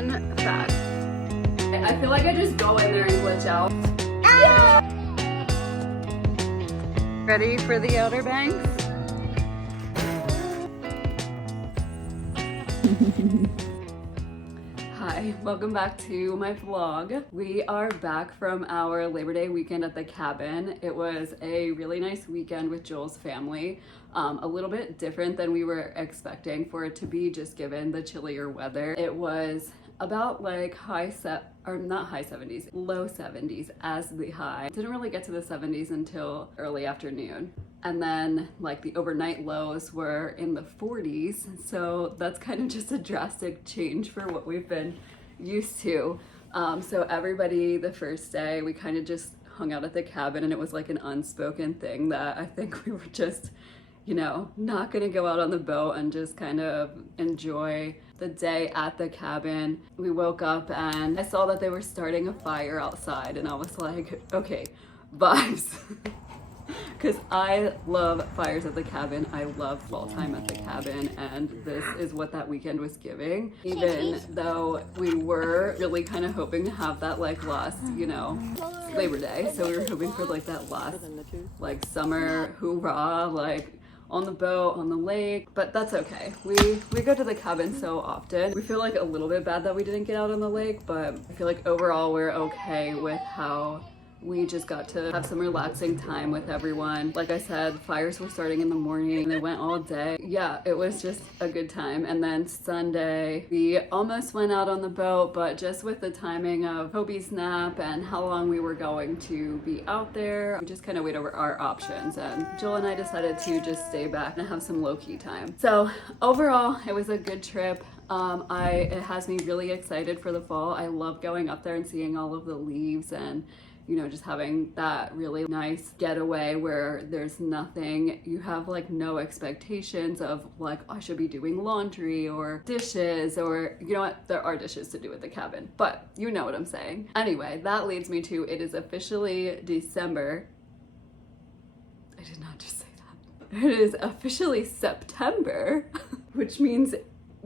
Fun fact. I feel like I just go in there and glitch out. Ah! Ready for the Outer Banks? Hi, welcome back to my vlog. We are back from our Labor Day weekend at the cabin. It was a really nice weekend with Joel's family. A little bit different than we were expecting for it to be, just given the chillier weather. It was about like low 70s as the high. Didn't really get to the 70s until early afternoon. And then like the overnight lows were in the 40s. So that's kind of just a drastic change for what we've been used to. So everybody, the first day, we kind of just hung out at the cabin, and it was like an unspoken thing that I think we were just, you know, not gonna go out on the boat and just kind of enjoy the day at the cabin. We woke up and I saw that they were starting a fire outside, and I was like, okay, vibes. Because I love fires at the cabin. I love fall time at the cabin, and this is what that weekend was giving. Even though we were really kind of hoping to have that like last, you know, Labor Day. So we were hoping for like that last like summer hoorah, like on the boat, on the lake, but that's okay. We go to the cabin so often. We feel like a little bit bad that we didn't get out on the lake, but I feel like overall we're okay with how we just got to have some relaxing time with everyone. Like I said, fires were starting in the morning and they went all day. Yeah, it was just a good time. And then Sunday, we almost went out on the boat, but just with the timing of Cobies' nap and how long we were going to be out there, we just kind of weighed over our options. And Joel and I decided to just stay back and have some low-key time. So overall, it was a good trip. It has me really excited for the fall. I love going up there and seeing all of the leaves and, you know, just having that really nice getaway where there's nothing, you have like no expectations of like, oh, I should be doing laundry or dishes, or you know what, there are dishes to do at the cabin, but you know what I'm saying. Anyway, that leads me to, it is officially December. I did not just say that. It is officially September, which means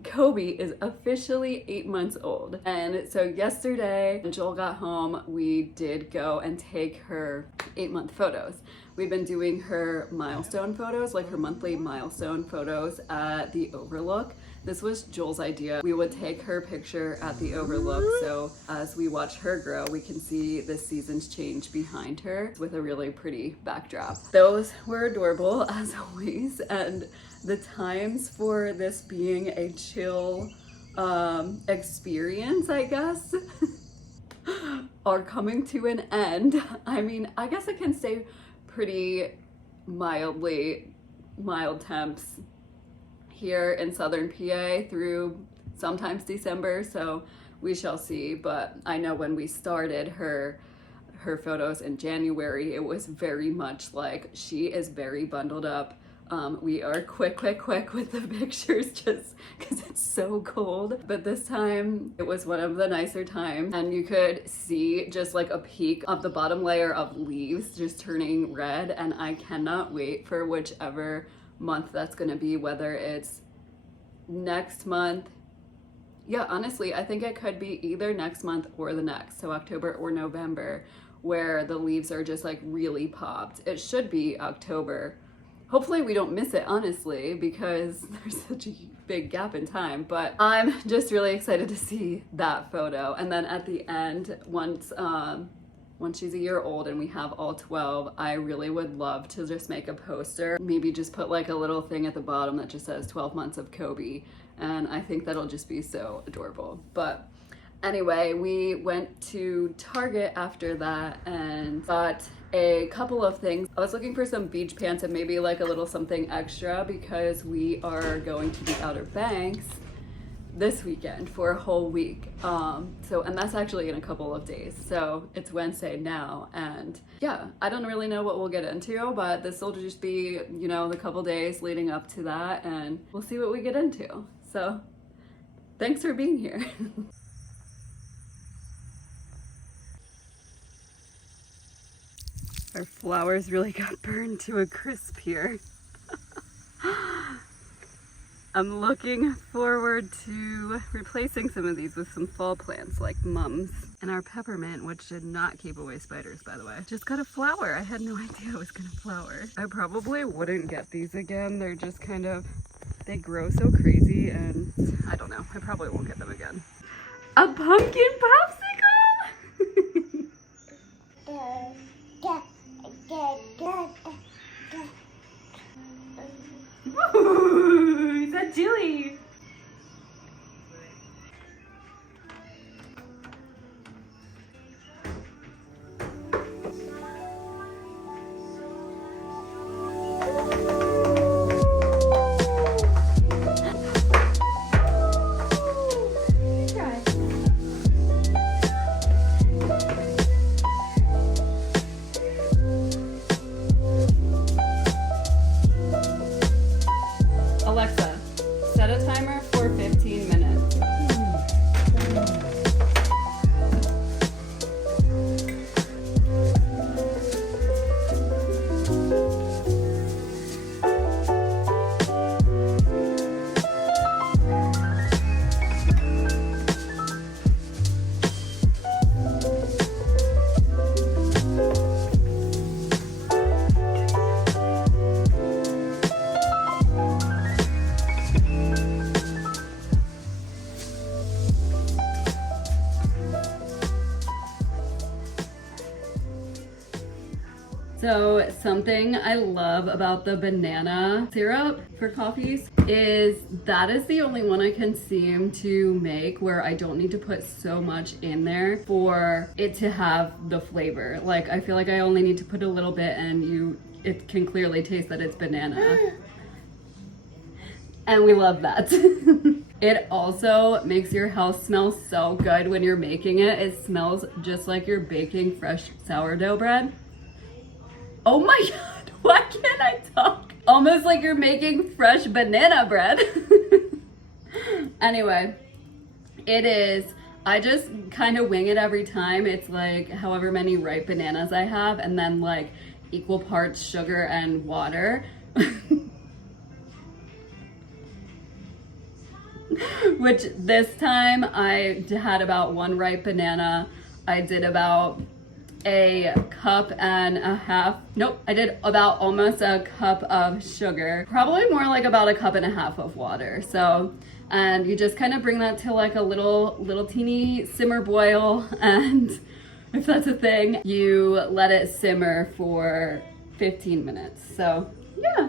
Coby is officially 8 months old. And so yesterday when Joel got home, we did go and take her 8-month photos. We've been doing her milestone photos, like her monthly milestone photos at the Overlook. This was Joel's idea. We would take her picture at the Overlook, so as we watch her grow, we can see the seasons change behind her with a really pretty backdrop. Those were adorable as always, and the times for this being a chill experience, I guess, are coming to an end. I mean, I guess it can stay pretty mild temps here in southern PA through sometimes December, so we shall see. But I know when we started her photos in January, it was very much like she is very bundled up. We are quick with the pictures just because it's so cold. But this time it was one of the nicer times, and you could see just like a peek of the bottom layer of leaves just turning red, and I cannot wait for whichever month that's gonna be, whether it's next month. Yeah, honestly, I think it could be either next month or the next, so October or November, where the leaves are just like really popped. It should be October. Hopefully we don't miss it, honestly, because there's such a big gap in time, but I'm just really excited to see that photo. And then at the end, once she's a year old and we have all 12, I really would love to just make a poster, maybe just put like a little thing at the bottom that just says 12 months of Coby, and I think that'll just be so adorable. But anyway, we went to Target after that and got a couple of things. I was looking for some beach pants and maybe like a little something extra because we are going to the Outer Banks this weekend for a whole week. And that's actually in a couple of days. So it's Wednesday now, and yeah, I don't really know what we'll get into, but this will just be, you know, the couple days leading up to that, and we'll see what we get into. So thanks for being here. Our flowers really got burned to a crisp here. I'm looking forward to replacing some of these with some fall plants like mums. And our peppermint, which did not keep away spiders, by the way, just got a flower. I had no idea it was gonna flower. I probably wouldn't get these again. They're just kind of, they grow so crazy and I don't know. I probably won't get them again. A pumpkin popsicle! Ooh, is that Jilly? Alexa, set a timer for 15 minutes. So something I love about the banana syrup for coffees is that is the only one I can seem to make where I don't need to put so much in there for it to have the flavor. Like I feel like I only need to put a little bit and it can clearly taste that it's banana. And we love that. It also makes your house smell so good when you're making it. It smells just like you're baking fresh sourdough bread. Oh my God, why can't I talk? Almost like you're making fresh banana bread. Anyway, it is, I just kind of wing it every time. It's like however many ripe bananas I have and then like equal parts sugar and water. Which this time I had about 1 ripe banana. I did about a cup and a half. Nope, I did about almost a cup of sugar. Probably more like about a cup and a half of water. So, and you just kind of bring that to like a little teeny simmer boil. And if that's a thing, you let it simmer for 15 minutes. So yeah,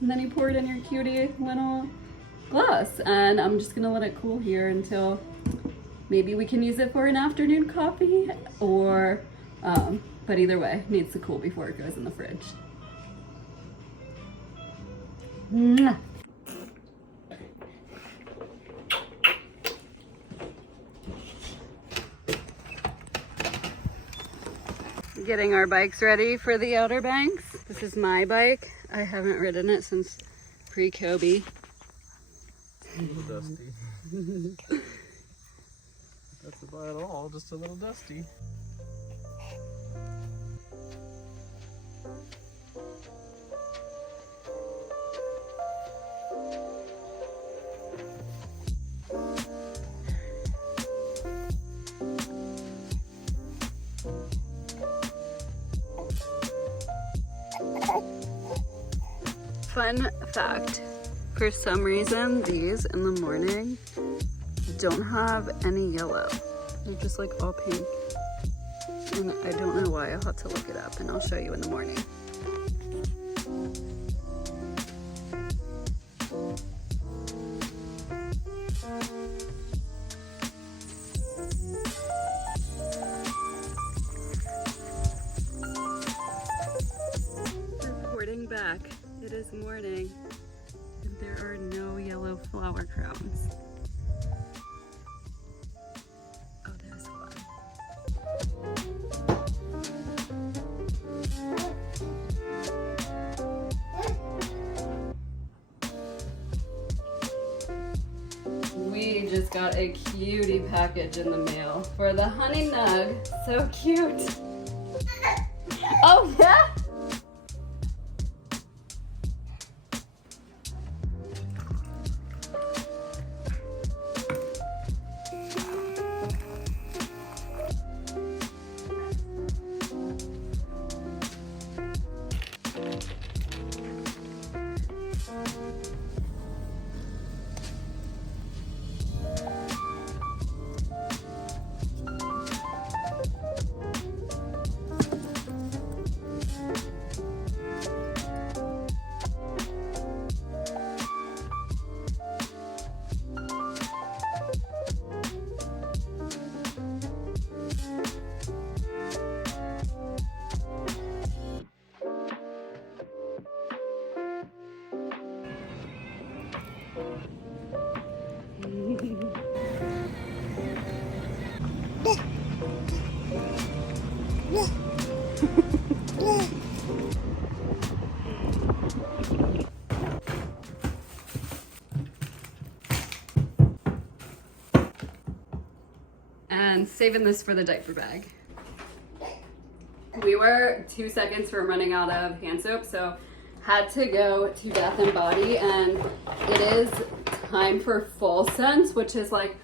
and then you pour it in your cutie little glass. And I'm just gonna let it cool here until maybe we can use it for an afternoon coffee or but either way, it needs to cool before it goes in the fridge. Mwah. Getting our bikes ready for the Outer Banks. This is my bike. I haven't ridden it since pre-Coby. A little dusty. That's about it all, just a little dusty. Fun fact, for some reason these in the morning don't have any yellow. They're just like all pink. And I don't know why. I'll have to look it up and I'll show you in the morning. Reporting back. It is morning and there are no yellow flower crowns. Oh, there's one. We just got a cutie package in the mail for the honey nug. So cute. Oh yeah? And saving this for the diaper bag. We were 2 seconds from running out of hand soap, so had to go to Bath and Body, and it is time for fall scents, which is like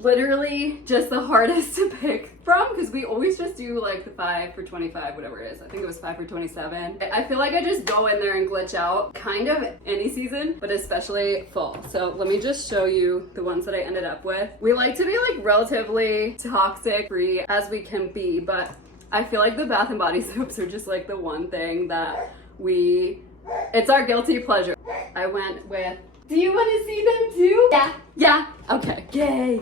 literally just the hardest to pick from because we always just do like the 5 for 25, whatever it is. I think it was 5 for 27. I feel like I just go in there and glitch out kind of any season, but especially fall. So let me just show you the ones that I ended up with. We like to be like relatively toxic free as we can be, but I feel like the Bath and Body soaps are just like the one thing that it's our guilty pleasure. I went with, do you want to see them too? Yeah. Yeah? Okay. Yay.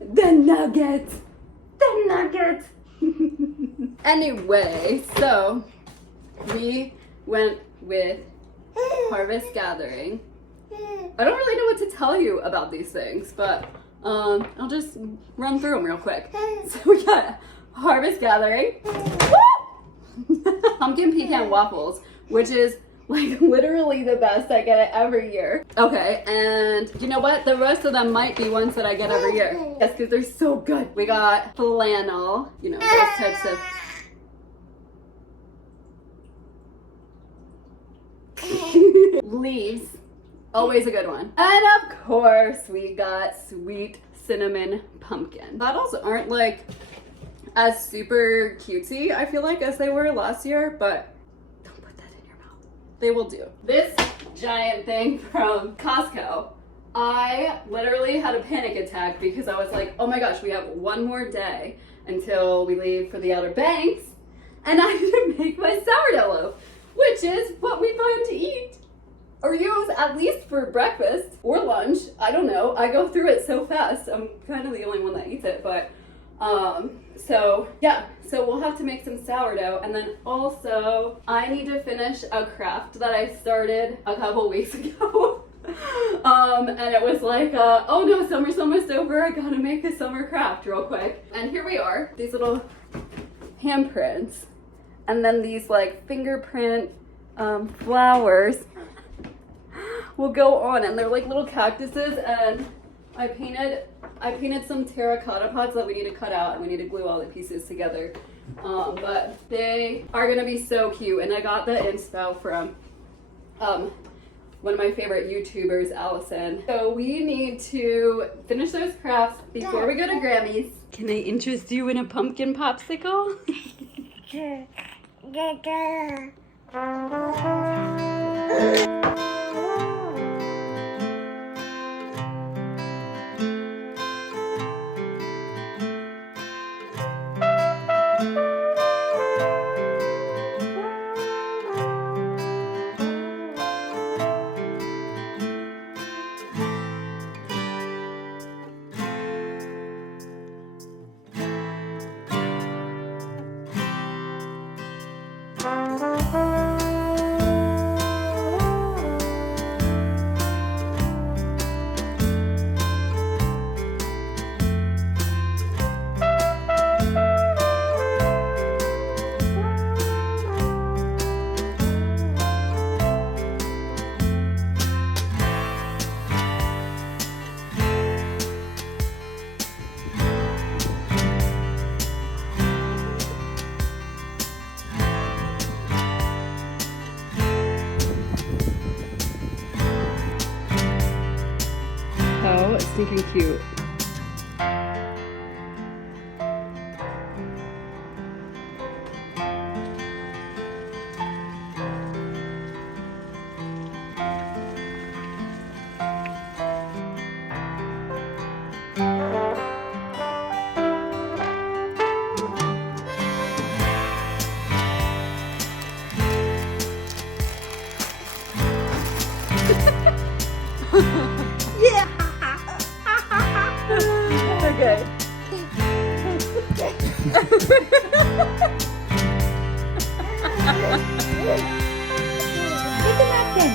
The nuggets. The nuggets. Anyway, so we went with Harvest Gathering. I don't really know what to tell you about these things, but I'll just run through them real quick. So we got Harvest Gathering. Pumpkin pecan waffles, which is like literally the best. I get it every year. Okay, and you know what? The rest of them might be ones that I get every year. Yes, because they're so good. We got flannel, you know, those types of... Leaves, always a good one. And of course, we got sweet cinnamon pumpkin. Bottles aren't like as super cutesy, I feel like, as they were last year, but don't put that in your mouth. They will do. This giant thing from Costco, I literally had a panic attack because I was like, oh my gosh, we have one more day until we leave for the Outer Banks, and I need to make my sourdough loaf, which is what we plan to eat or use at least for breakfast or lunch. I don't know. I go through it so fast. I'm kind of the only one that eats it, but so yeah, so we'll have to make some sourdough. And then also I need to finish a craft that I started a couple weeks ago. And it was like, oh no, summer's almost over. I gotta make a summer craft real quick. And here we are, these little handprints. And then these like fingerprint flowers will go on, and they're like little cactuses, and I painted some terracotta pots that we need to cut out, and we need to glue all the pieces together. But they are gonna be so cute, and I got the inspo from one of my favorite YouTubers, Allison. So we need to finish those crafts before we go to Grammy's. Can I interest you in a pumpkin popsicle? So stinking cute. Yeah. Okay. Get the napkin.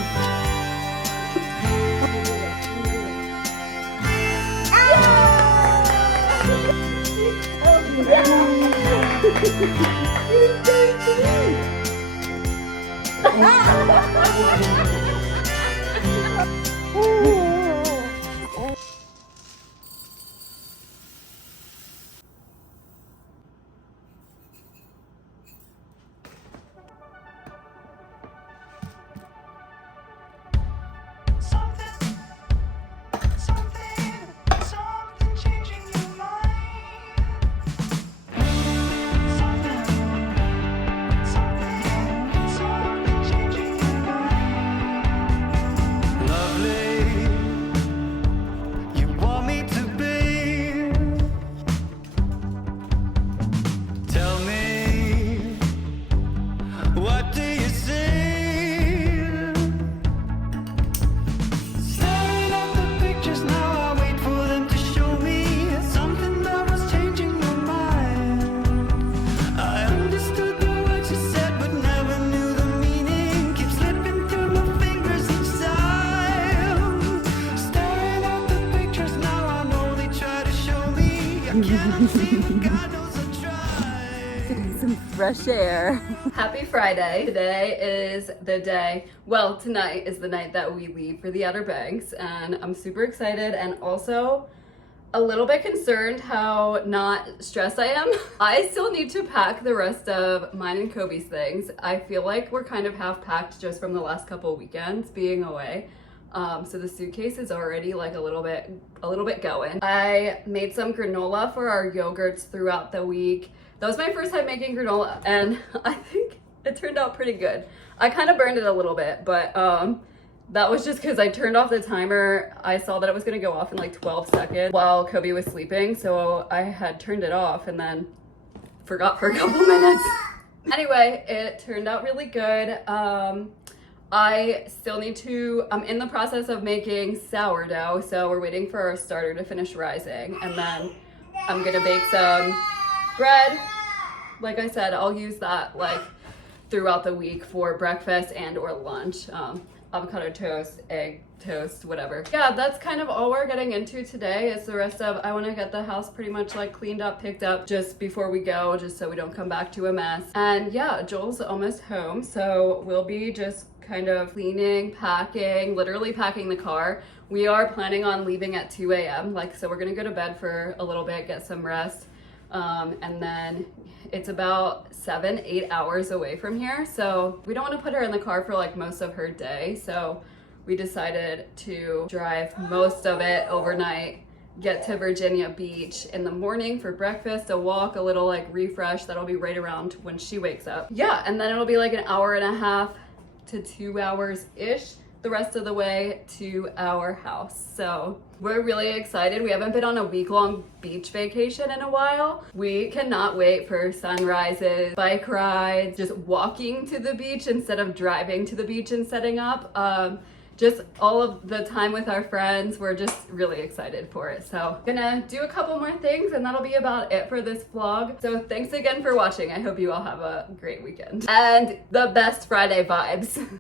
What do you see? Staring at the pictures now, I wait for them to show me something that was changing my mind. I understood the words you said, but never knew the meaning. Keep slipping through my fingers each time. Staring at the pictures now, I know they try to show me. I cannot see, but God knows I tried. Getting some fresh air. Happy Friday. Today is the day, well, tonight is the night that we leave for the Outer Banks, and I'm super excited and also a little bit concerned how not stressed I am. I still need to pack the rest of mine and Cobies things. I feel like we're kind of half packed just from the last couple weekends being away. So the suitcase is already like a little bit going. I made some granola for our yogurts throughout the week. That was my first time making granola, and I think it turned out pretty good. I kind of burned it a little bit, but that was just because I turned off the timer. I saw that it was gonna go off in like 12 seconds while Kobe was sleeping, so I had turned it off and then forgot for a couple minutes. Anyway, it turned out really good. I still need to, I'm in the process of making sourdough, so we're waiting for our starter to finish rising, and then I'm gonna bake some bread. Like I said, I'll use that like throughout the week for breakfast and or lunch. Avocado toast, egg toast, whatever. Yeah, that's kind of all we're getting into today. Is the rest of, I want to get the house pretty much like cleaned up, picked up just before we go, just so we don't come back to a mess. And yeah, Joel's almost home, so we'll be just kind of cleaning, packing, literally packing the car. We are planning on leaving at 2 a.m. So we're gonna go to bed for a little bit, get some rest. And then it's about 7-8 hours away from here, so we don't want to put her in the car for like most of her day, so we decided to drive most of it overnight, get to Virginia Beach in the morning for breakfast, a walk, a little like refresh. That'll be right around when she wakes up. Yeah, and then it'll be like an hour and a half to 2 hours ish the rest of the way to our house. So we're really excited. We haven't been on a week-long beach vacation in a while. We cannot wait for sunrises, bike rides, just walking to the beach instead of driving to the beach and setting up. Just all of the time with our friends. We're just really excited for it. So gonna do a couple more things and that'll be about it for this vlog. So thanks again for watching. I hope you all have a great weekend and the best Friday vibes.